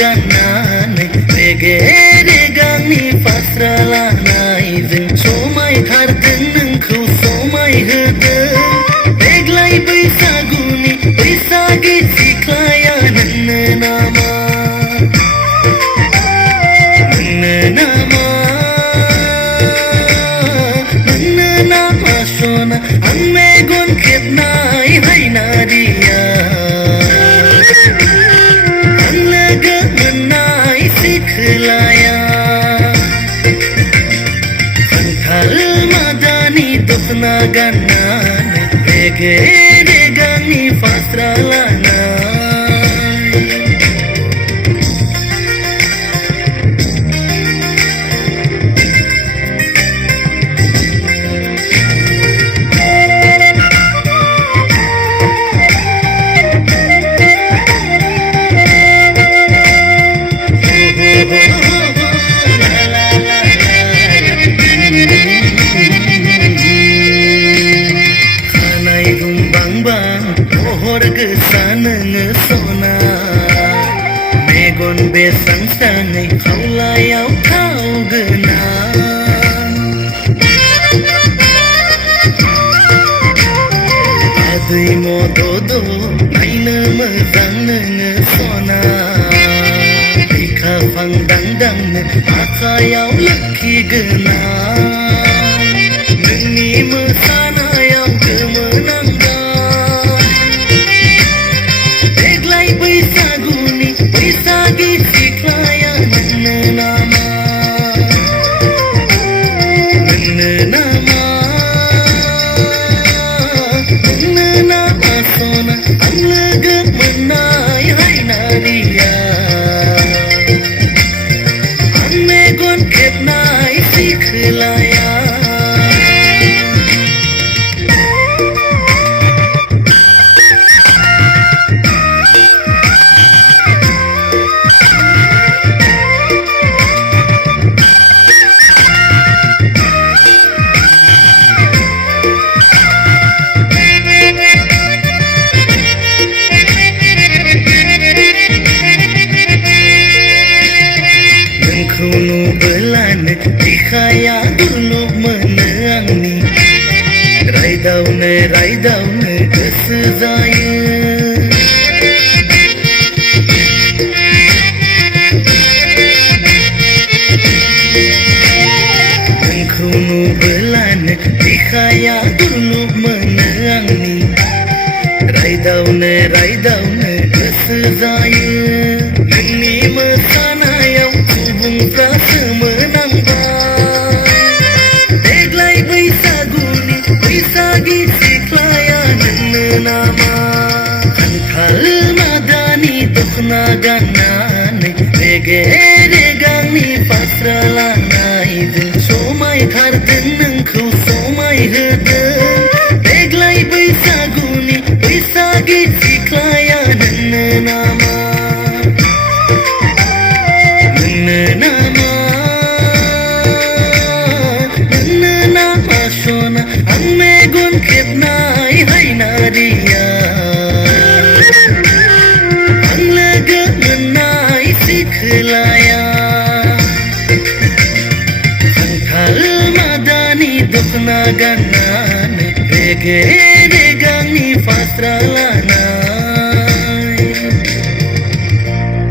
गाननानै रेगे रेगांनि फास्रा लानायजों समायथारदों नोंखौ समायहोदों देग्लाय बैसागुनि बैसागि सिख्लाया नोंनो नामा सना आं मेगन खेबनाय हायनारिया आं लोगो मोननाय सिख्लाया खान्थाल मादानि दखना गाननानै रेगे रेगांनि फास्रा लानाय महर गोसा नोङो सना मेगन बेसां स्राङै खावलायाव थाव गोनां आदै मदद' नायनो मोजां नोङो सना बिखा फांदांदांनो आखायाव लोखि गोनां नोंनि मोसानायाव गोमोनांगौ बैसागि सिख्लाया नोंनो नामा सना आं लोगो मोननाय हायनारिया आं मेगन खेबनाय सिख्लाया नुबोलानो बिखाया दुलुब मोनो आंनि रायदावनो रायदावनो गोसो जायो नोंखौ नुबोलानो बिखाया दुलुब मोनो आंनि रायदावनो रायदावनो गोसो जायो नोंनि मोसानायाव सुबुंफ्रा सोमोनांबाय देग्लाय बैसागुनि बैसागि सिख्लाया नोंनो नामा खान्थाल मादानि दखना गाननानै रेगे रेगांनि फास्रा लानायजों समायथारदों नोंखौ समायहोदों देग्लाय बैसागुनि बैसागि सिख्लाया नोंनो नामा सना आं मेगन खेबनाय हायनारिया आं लोगो मोननाय सिख्लाया खान्थाल मादानि दखना गाननानै रेगे रेगांनि फास्रा